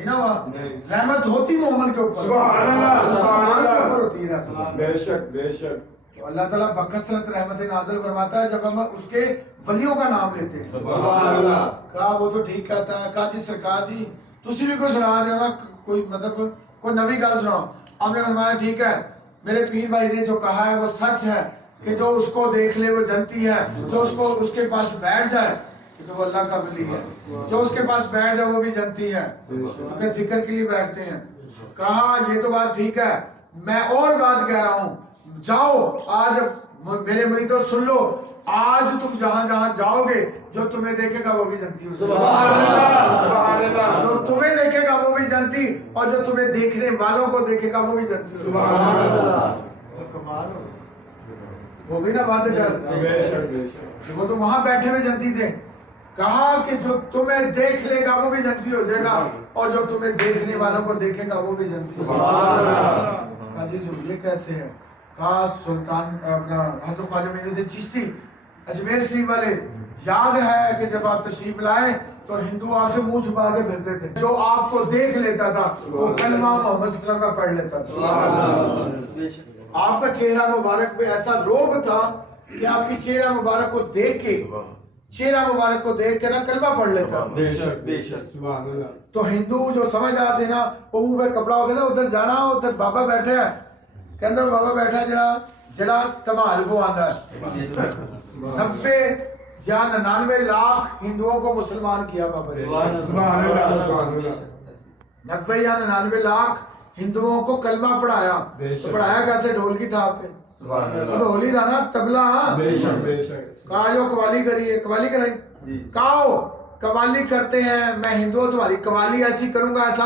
نہیں نا ہوا. رحمت ہوتی مومن کے اوپر, سبحان اللہ, مسلمان کے اوپر ہوتی ہے رحمت. بے شک بے شک. تو اللہ تعالیٰ بکثرت رحمت نازل فرماتا ہے جب ہم اس کے ولیوں کا نام لیتے ہیں. سبحان اللہ. کہا وہ تو ٹھیک کہتا ہے. کہا جی سرکار جی تسی بھی کوئی سنا دے نا, کوئی مطلب کوئی نوی گل سناؤ. ہم نے فرمایا ٹھیک ہے, میرے پیر بھائی نے جو کہا ہے وہ سچ ہے کہ جو اس کو دیکھ لے وہ جنتی ہے, جو اس کے پاس بیٹھ جائے تو وہ اللہ کا ولی ہے, جو اس کے پاس بیٹھ جائے وہ بھی جنتی ہے, کیونکہ ذکر کے لیے بیٹھتے ہیں. کہا یہ تو بات ٹھیک ہے, میں اور بات کہہ رہا ہوں, جاؤ آج میرے مریدوں سن لو, آج تم جہاں جہاں جاؤ گے جو تمہیں دیکھے گا وہ بھی جنتی ہو. سبحان اللہ, سبحان اللہ. جو تمہیں دیکھے گا وہ بھی جنتی, اور جو تمہیں دیکھنے والوں کو دیکھے گا وہ بھی جنتی ہو. سبحان اللہ. کمال ہو گئی نا بات کر. بے شک بے شک. وہ تو وہاں بیٹھے ہوئے جنتی تھے. کہا کہ جو تمہیں دیکھ لے گا وہ بھی جنتی ہو جائے گا, اور جو تمہیں دیکھنے والوں کو دیکھے گا وہ بھی جنتی ہو. سبحان اللہ. کہا جی یہ کیسے ہے؟ کہا سلطان اپنا حضرت خواجہ معین الدین چشتی اجمیر شریف والے, یاد ہے کہ جب آپ تشریف لائے تو ہندو آپ سے منہ چھپا کے پھرتے تھے, جو آپ کو دیکھ لیتا تھا وہ کلمہ محمد صلی اللہ علیہ وسلم کا پڑھ لیتا تھا. آپ کا چہرہ مبارک پہ ایسا روب تھا کہ آپ کی چہرہ مبارک کو دیکھ کے نا کلمہ پڑھ لیتا تھا. بے شک بے شک. سبحان اللہ. تو ہندو جو سمجھدار تھے نا وہ منہ پہ کپڑا ہو گیا, ادھر جانا ادھر بابا بیٹھے ہیں, کہندہ بابا بیٹھا ہے جڑا تمال کو آندا ہے. 90 یا 99 لاکھ ہندوؤں کو مسلمان کیا بابا نے. سبحان اللہ, سبحان اللہ. 90 یا 99 لاکھ ہندوؤں کو کلمہ پڑھایا. تو پڑھایا کیسے؟ ڈھول کی تھاپ پہ. ڈھول ہی تھا نا, تبلا. ہاں بے شک بے شک. کہا جو قوالی کریے, قوالی کرائی. کہو قوالی کرتے ہیں, میں ہندو تمہاری قوالی ایسی کروں گا ایسا